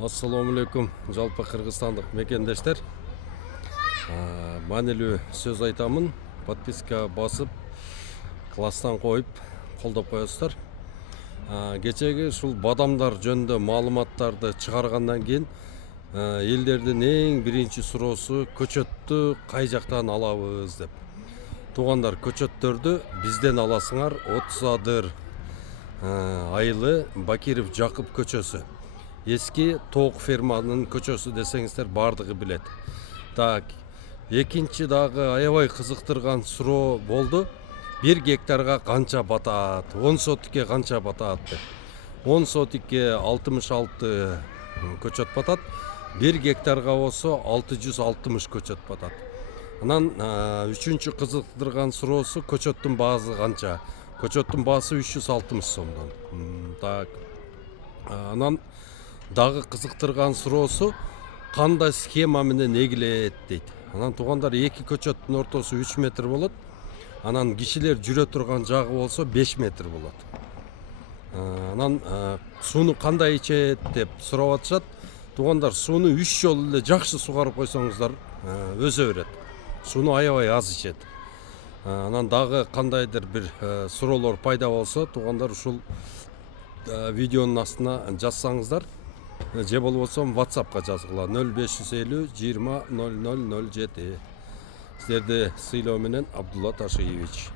Ассаламу алейкум, жалпы кыргызстандык мекендештер. Маанилүү сөз айтамын. Подписка басып, класстан коюп, колдоп коесуздар. Кечеги ушул бадамдар жөнүндө маалыматтарды чыгаргандан кийин элдердин эң биринчи суроосу көчөттү кай жактан алабыз деп. Туугандар, көчөттөрдү бизден аласыңар. 30 адыр айылы Бакиров Жакып көчөсү. Эски тоок ферманын көчөсү десеңиздер бардыгы билет. Так, экинчи дагы аябай кызыктырган суроо болду. 1 гектарга канча батат? 10 сотикке канча батат деп. 10 сотикке 66 көчөт батат. 1 гектарга болсо 660 көчөт батат. Анан үчүнчү кызыктырган суроосу көчөттүн баасы канча? Көчөттүн баасы 360 сомдон. Так. Анан дагы кызыктырган суроосу кандай схема менен эгилет дейт. Анан туугандар, эки көчөттүн ортосу 3 метр болот. Анан кишилер жүрө турган жагы болсо 5 метр болот. Анан сууну кандай ичет деп сурап атышат. Туугандар, сууну 3 жолу эле жакшы сугарып койсоңуздар өзө берет. Сууну аябай аз ичет. Анан дагы кандайдыр бир суроолор пайда болсо, туугандар, ушул видеонун астына жазсаңыздар, же болбосо WhatsAppка жазгыла 0550 20 0007. Сиздерди сыйлоо менен Абдулла Ташиевич.